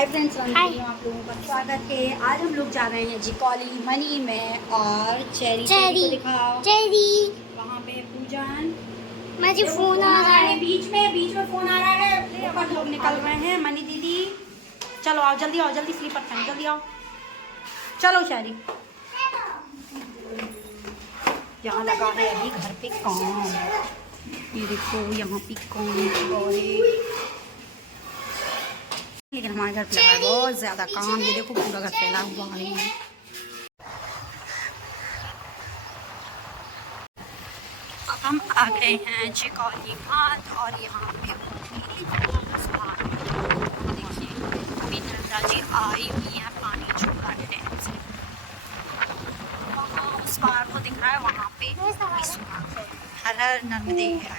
Hi friends, आप लोगों का स्वागत है। आज हम लोग जा रहे हैं जी कॉली मनी में और चेरी को दिखाओ। चेरी वहाँ पे पूजन मुझे फोन आ रहा है। बीच में फोन आ रहा है। ऊपर लोग निकल रहे हैं। मनी दीदी चलो आओ, जल्दी आओ, जल्दी स्लीपर पहन, जल्दी आओ, चलो चेरी। यहाँ लगा है अभी घर पे काम। ये देखो यहाँ पे काम और लेकिन हमारे घर पे लगा है बहुत ज़्यादा काम। ये देखो पूरा घर फैला हुआ है। अब हम आ गए हैं चिकौली घाट और यहाँ पे देखिए अभी नर्मदा जी आई हुई है पानी छोड़ा है डैम से। वहाँ उस पार को दिख रहा है, वहाँ पे हर हर नर्मदे है।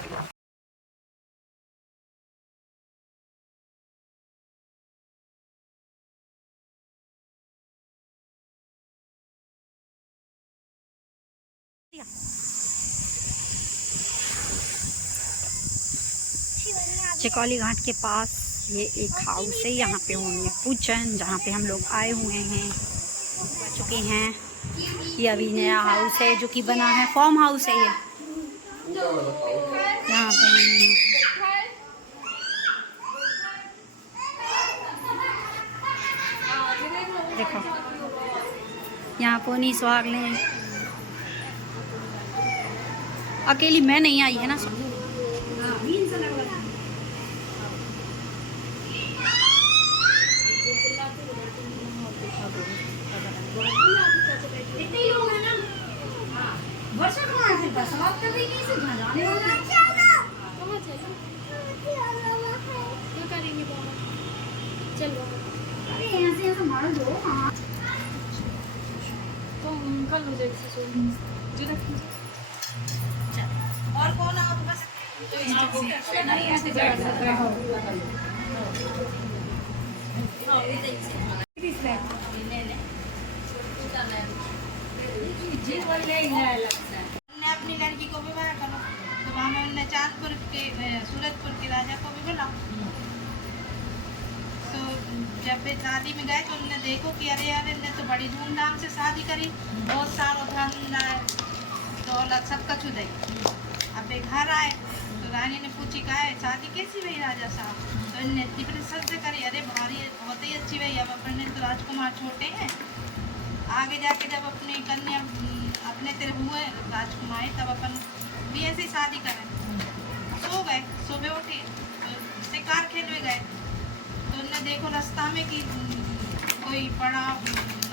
चिकौली घाट के पास ये एक हाउस है। यहाँ पे होंगे पूजन, जहाँ पे हम लोग आए हुए हैं, आ चुके हैं। ये अभी नया हाउस है जो कि बना है, फार्म हाउस है ये। यहाँ पे देखो यहाँ पोनी स्वाग लें। अकेली मैं नहीं आई है ना सब। चलो अरे ऐसे मारो दो। तो कर लो जैसे और कौन आप बस अपनी लड़की को विवाह करो तो वहाँ में चांदपुर के सूरजपुर के राजा को भी बुलाओ। तो जब वे शादी में गए तो उन्होंने देखो कि अरे यार इनने तो बड़ी धूमधाम से शादी करी, बहुत सारा धन दौलत सब कछु दे। अब वे घर आए तो रानी ने पूछी कहा है शादी कैसी भई राजा साहब? तो इनने इतनी प्रशंसा से करी, अरे भारी बहुत ही अच्छी भई। अब अपने तो राजकुमार छोटे हैं, आगे जाके जब अपनी कन्या अपने तेरे हुए राजकुमार तब अपन भी ऐसी शादी करें। सो गए, सुबह उठे तो शिकार खेलने गए तो उनने देखो रास्ता में कि कोई पड़ा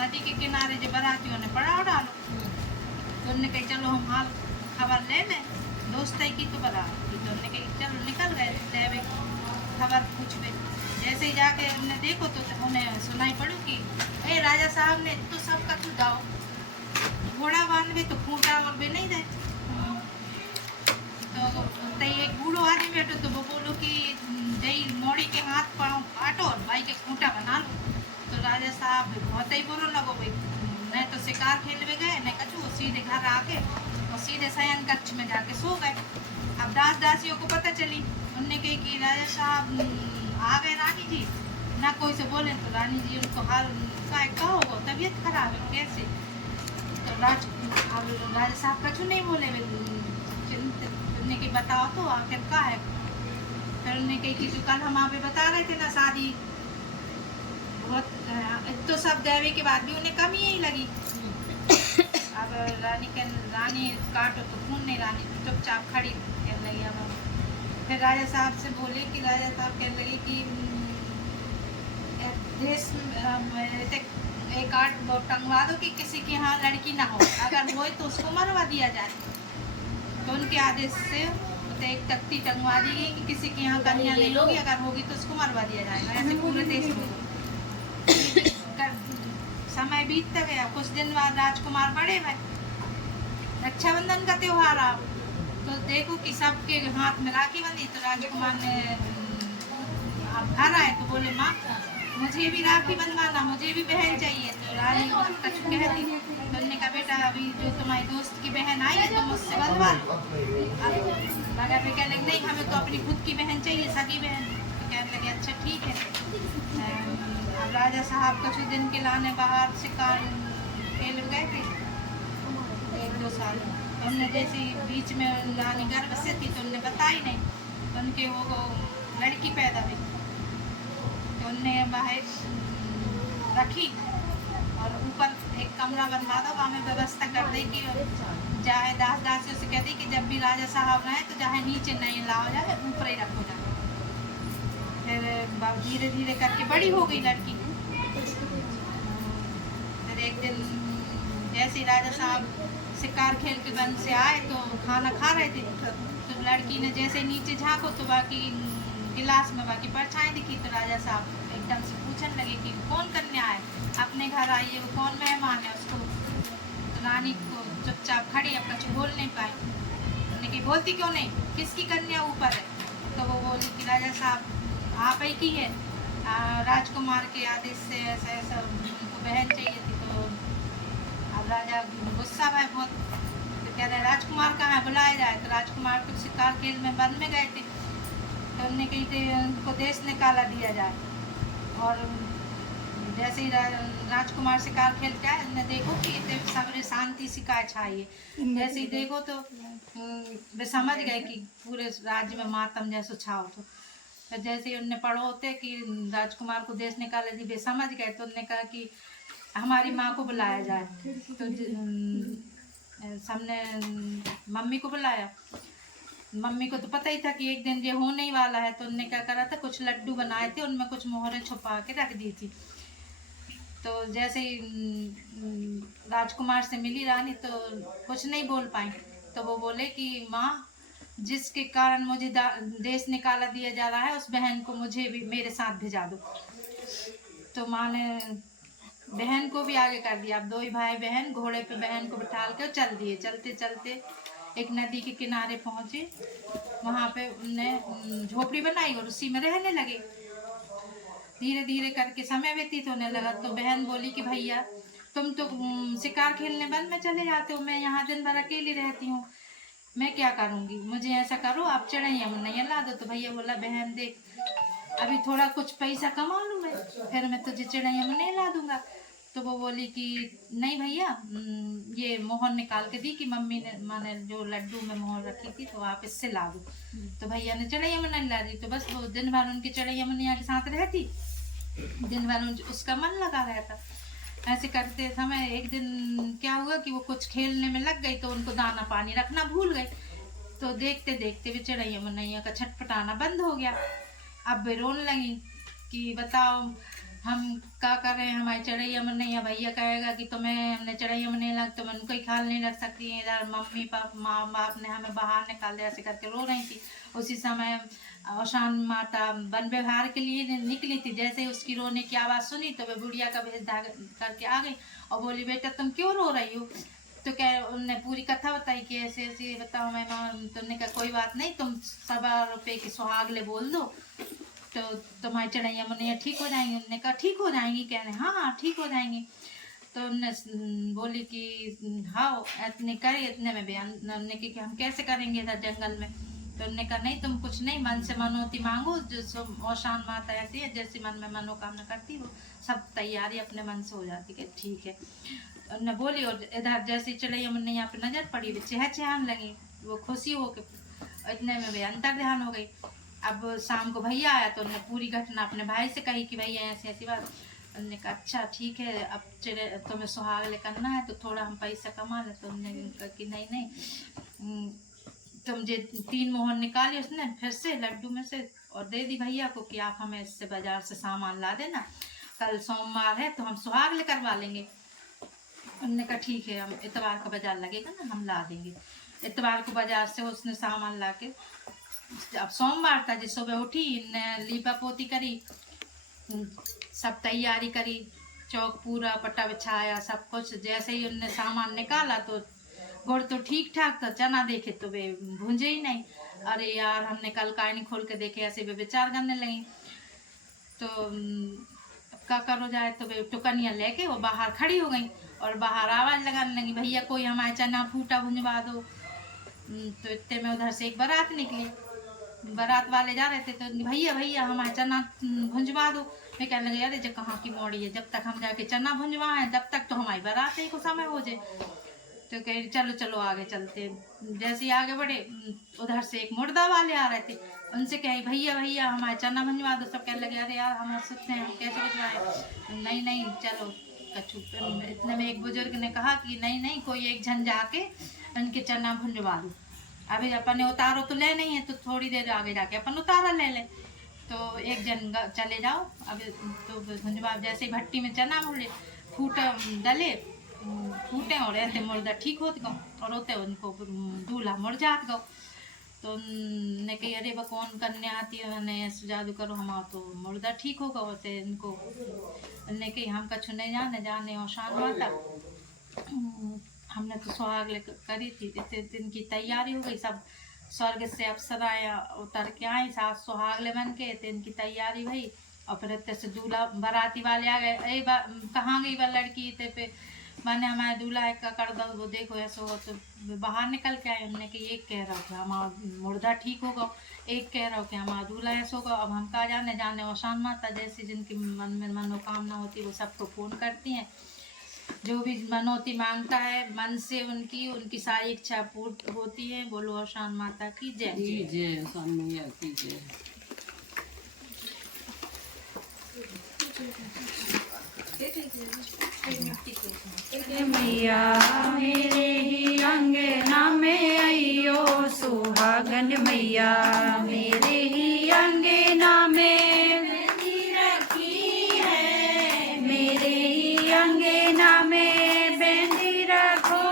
नदी के किनारे जो बरातियों ने पड़ाव डालो। तो उनने कही चलो हम हाल खबर ले लें, दोस्त की तो बारात थी। तो उनने कही चलो निकल गए लेवे खबर पूछवे। जैसे ही जाके हमने देखो तो उन्हें सुनाई पड़ू कि ए राजा साहब ने तो सब कछु दाओ, घोड़ा बांधवे तो खूंटा और भी नहीं दे। तो एक बूढ़ो आदमी बैठो तो वो बोलो कि जई मोड़ी के हाथ पाँव काटो और भाई के खूंटा बना लो। तो राजा साहब बहुत ही बुरा लगो भाई, नहीं तो शिकार खेलवे गए नहीं कछु, सीधे घर आके और सीधे शयन कक्ष में जाके सो गए। अब दास दासियों को पता चली, उनने कही कि राजा साहब आ गए रानी जी, ना कोई से बोले तो रानी जी उनको हाल का होगा, तबीयत खराब है कैसे? तो राजा साहब कछु नहीं बोले, उनने की बताओ तो आखिर का है। फिर उन्होंने कही कि जो कल हम आप बता रहे थे ना शादी बहुत तो सब देवे के बाद भी उन्हें कमी यही लगी। अब रानी काटो तो खून नहीं, रानी चुपचाप खड़ी कहने लगी। अब फिर राजा साहब से बोले कि राजा साहब कहने लगे कि देश एक आर्ट टंगवा दो कि किसी के यहाँ लड़की ना हो, अगर हो तो उसको मरवा दिया जाए। तो उनके आदेश से एक तख्ती टंगवा दी गई कि किसी के यहाँ कन्या नहीं होगी, अगर होगी तो उसको मरवा दिया जाएगा। ऐसे पूरे देश में समय बीतता गया। कुछ दिन बाद राजकुमार बड़े हुए, रक्षाबंधन का त्योहार आ तो देखो कि सबके हाथ में राखी बंधी। तो राजकुमार ने घर आए तो बोले माँ मुझे भी राखी बंधवाना, मुझे भी बहन चाहिए। तो रानी कछ कह दी। तो उन्होंने कहा बेटा अभी जो तुम्हारी दोस्त की बहन आई है तुम उससे बंधवा लो। मगर वे कहने लगे नहीं हमें तो अपनी खुद की बहन चाहिए, सगी बहन। तो कहने लगे अच्छा ठीक है। राजा साहब कुछ दिन के लाने बाहर शिकार खेल गए थे 1-2 साल। हमने जैसे बीच में रानी गर्भ से थी तो उनने बताई नहीं, उनके वो लड़की पैदा हुई तो उनने बाहर रखी और ऊपर एक कमरा बनवा दो, वहाँ में व्यवस्था कर दी कि चाहे दास दासियों से कहती कि जब भी राजा साहब रहे तो चाहे नीचे नहीं लाओ जाए, ऊपर ही रखो जाए। फिर धीरे धीरे करके बड़ी हो गई लड़की। फिर एक दिन जैसे ही राजा साहब शिकार खेल के वन से आए तो खाना खा रहे थे, तो लड़की ने जैसे नीचे झाँको तो बाकी गिलास में बाकी परछाई दिखी। तो राजा साहब एकदम से पूछने लगे कि कौन करने आए, अपने घर आई है, वो कौन मेहमान है उसको। तो रानी को चुपचाप खड़ी, अब कुछ बोल नहीं पाई। उन्होंने कि बोलती क्यों नहीं, किसकी कन्या ऊपर है। तो वो बोली कि राजा साहब आप ही की है, राजकुमार के आदेश से ऐसा ऐसा उनको बहन चाहिए थी। तो अब राजा गुस्सा है बहुत, तो कह रहे राजकुमार कहाँ है, बुलाया जाए। तो राजकुमार को शिकार खेल में वन में गए थे, तो उनने कही थे उनको देश निकाला दिया जाए। और जैसे ही राजकुमार शिकार खेल के आए, उन्हें देखो कि इतने सबरे शांति सिखाए छाई है। जैसे ही देखो तो वे समझ गए कि पूरे राज्य में मातम जैसो छाव। तो जैसे ही उनने पढ़ो होते कि राजकुमार को देश निकाले दी, वे समझ गए। तो उनने कहा कि हमारी माँ को बुलाया जाए। तो सबने मम्मी को बुलाया। मम्मी को तो पता ही था कि एक दिन ये होने ही वाला है। तो उनने क्या करा था, कुछ लड्डू बनाए थे, उनमें कुछ मोहरें छुपा के रख दी थी। तो जैसे ही राजकुमार से मिली रानी तो कुछ नहीं बोल पाई। तो वो बोले कि माँ, जिसके कारण मुझे देश निकाला दिया जा रहा है, उस बहन को मुझे भी मेरे साथ भेजा दो। तो माँ ने बहन को भी आगे कर दिया। अब 2 ही भाई बहन घोड़े पे बहन को बिठाल कर चल दिए। चलते चलते एक नदी के किनारे पहुँचे। वहाँ पे उनने झोपड़ी बनाई और उसी में रहने लगे। धीरे धीरे करके समय व्यतीत होने लगा। तो बहन बोली कि भैया तुम तो शिकार खेलने वन में चले जाते हो, मैं यहाँ दिन भर अकेली रहती हूँ, मैं क्या करूँगी, मुझे ऐसा करो आप चढ़ैया मुनैया ला दो। तो भैया बोला बहन देख, अभी थोड़ा कुछ पैसा कमा लूँ मैं, फिर मैं तुझे चढ़ैया मुनैया ला दूंगा। तो वो बोली कि नहीं भैया, ये मोहर निकाल के दी कि मम्मी ने मैंने जो लड्डू में मोहर रखी थी, तो आप इससे ला दो। तो भैया ने चढ़ैया मुनैया ला दी। तो बस वो दिन भर उनकी चढ़ैया मुनैया के साथ रहती, दिन भर उसका मन लगा रहता। ऐसे करते समय एक दिन क्या हुआ कि वो कुछ खेलने में लग गई, तो उनको दाना पानी रखना भूल गई। तो देखते देखते भी चढ़ैया मुनैया का छटपटाना बंद हो गया। अब वे रोने लगी कि बताओ हम क्या कर रहे हैं, हमारी चढ़ैया मुनैया, भैया कहेगा कि तुम्हें हमने चढ़ैया मुनैया लग, तुम उनको ही ख्याल नहीं रख सकती हैं, इधर मम्मी पापा माँ बाप ने हमें बाहर निकाल दिया। ऐसे करके रो रही थी। उसी समय औशान माता वन व्यवहार के लिए निकली थी। जैसे ही उसकी रोने की आवाज़ सुनी तो वे बुढ़िया का भेष करके आ गई और बोली बेटा तुम क्यों रो रही हो। तो क्या उनने पूरी कथा बताई कि ऐसे ऐसे बताओ मैं माँ। तुमने कहा कोई बात नहीं, तुम 1.25 रुपये की सुहागले बोल दो तो तुम्हारी चढ़ैया मुनैया ठीक हो जाएंगी। उनने कहा ठीक हो जाएंगी, कह रहे हाँ हाँ ठीक हो जाएंगी। तो उनने बोली कि हाँ इतने करे, इतने में बयान उनने कि हम कैसे करेंगे इधर जंगल में। तो उनने कहा नहीं तुम कुछ नहीं, मन से मनोती मांगो, जो औशान माता ऐसी है जैसी मन में मनोकामना करती हो, सब तैयारी अपने मन से हो जाती है। ठीक है उनने बोली। और इधर जैसे चढ़ैया मुनैया पे नजर पड़ी, वे चहचहाने लगी, वो खुशी हो के इतने में वे अंतर ध्यान हो गई। अब शाम को भैया आया तो उन्होंने पूरी घटना अपने भाई से कही कि भैया ऐसी ऐसी बात। उन्होंने कहा अच्छा ठीक है, अब तुम्हें सुहागले करना है तो थोड़ा हम पैसा कमा ले। तो उन्होंने कहा कि नहीं नहीं, तुम जो 3 मोहर निकाली उसने फिर से लड्डू में से और दे दी भैया को कि आप हमें इससे बाजार से सामान ला देना, कल सोमवार है तो हम सुहागले करवा लेंगे। उन्होंने कहा ठीक है, हम इतवार का बाजार लगेगा ना हम ला देंगे। इतवार को बाजार से उसने सामान ला के, अब सोमवार था, जिस सुबह उठी ने लीपा पोती करी, सब तैयारी करी, चौक पूरा पट्टा बिछाया सब कुछ। जैसे ही उनने सामान निकाला तो गुड़ तो ठीक ठाक था, चना देखे तो वे भूंजे ही नहीं। अरे यार हमने कल कहानी खोल के देखे, ऐसे वे विचार करने लगी। तो क्या करो जाए, तो वे टुकनिया लेके वो बाहर खड़ी हो गई और बाहर आवाज़ लगाने लगी भैया कोई हमारे चना फूटा भुंजवा दो। तो इतने में उधर से एक बारात निकली। बारात वाले जा रहे थे तो भैया भैया हमारा चना भुंजवा दो। मैं कहने लगी अरे जब कहाँ की मोड़ी है, जब तक हम जाके चना भुंजवाएं तब तक तो हमारी बारात ही को समय हो जाए। तो कह चलो चलो आगे चलते। जैसे ही आगे बढ़े उधर से एक मुर्दा वाले आ रहे थे, उनसे कहे भैया भैया हमारे चना भुंजवा दो। सब कहने लगे अरे यार हम सुनते हैं, हम कैसे भिजवाएं। नहीं नहीं चलो कछु। इतने में एक बुजुर्ग ने कहा कि नहीं नहीं कोई एक जन जाके उनके चना भुंजवा दो। अभी अपन उतारो तो ले नहीं है तो थोड़ी देर आगे जाके अपन उतारा ले लें। तो एक जन चले जाओ अभी तो भुंजवा। जैसे ही भट्टी में चना भूले फूट डले फूटे और रहते मुर्दा ठीक होत गो और होते उनको दूल्हा मुड़ जात गो। तो ने कही अरे बा कौन करने आती है ने जादू करो हम तो मुर्दा ठीक होगा। होते इनको ने कही हम कछु नहीं जाने जाने और शान माता हमने तो सुहाग करी थी। इतने दिन की तैयारी हो गई, सब स्वर्ग से अप्सराएं उतर के आई, सास सुहाग ले बन के इनकी तैयारी हुई। और फिर इतने से दूल्हा बाराती वाले आ गए। अरे कहाँ गई वह लड़की इतने पे मैंने हमारे दूल्हा का कर दो वो देखो ऐसा हो। तो बाहर निकल के आए। उन्होंने कि एक कह रहा कि हमारा मुर्दा ठीक होगा, एक कह रहा कि हमारा दूल्हा ऐसा होगा। अब हम कहा जाने जाने और शान माता जैसी जिनकी मन में मनोकामना होती वो सबको फ़ोन करती हैं। जो भी मनोती मांगता है मन से उनकी सारी इच्छा पूर्ण होती है। बोलो और शान माता की जय जय शान मैया की जय। मैया मेरे ही अंगना में आइयो सुहागन मैया मेरे ही अंगना में मेहंदी रखी है। मेरे ही अंगना में मेहंदी रखो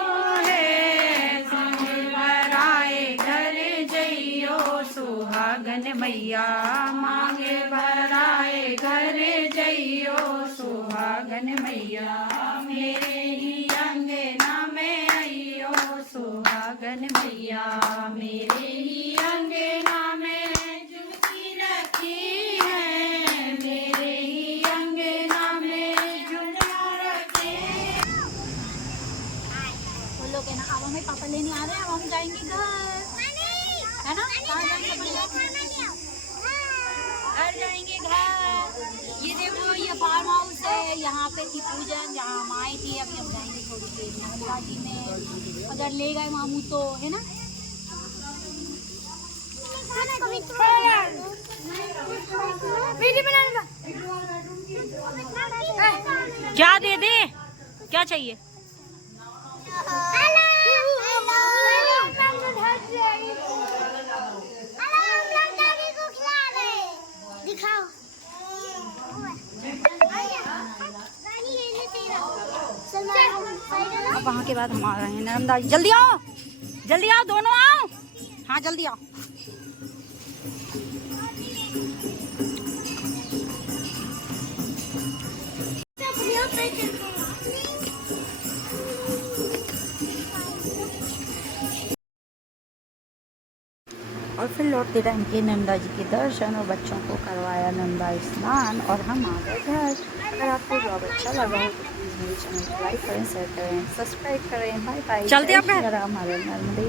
है। संग भराए घर जइयो सुहागन मैया मांगे भराए घर जइयो सुहागन मैया मेरे ही अंगना में आइयो सुहागन मैया मेरे ही अंगना में झुमकी रखी है। मेरे ही अंगना में झुमका रखे। वो लोग है ना, अब हमें पापा लेने आ रहे हैं, अब हम जाएंगे घर, है ना? कहाँ जाएंगे? घर जाएंगे घर। ये देखो ये फार्म हाउस है, यहाँ पे थी पूजन, जहाँ हम आए थे। अभी हम जाएंगे थोड़ी देर नंदबाजी में, उधर ले गए मामू तो, है ना? क्या दे दे, क्या चाहिए? अब वहाँ के बाद हम आ रहे हैं नर्मदा। जल्दी आओ दोनों आओ। हाँ जल्दी आओ। और फिर लौटते टाइम के नर्मदा जी के दर्शन और बच्चों को करवाया नर्मदा स्नान और हम आ गए घर। अगर आपको ब्लॉग अच्छा लगा हो तो प्लीज़ मेरे चैनल को लाइक करें, शेयर करें, सब्सक्राइब करें। Bye bye. चलते हैं हमारे नर्मदा।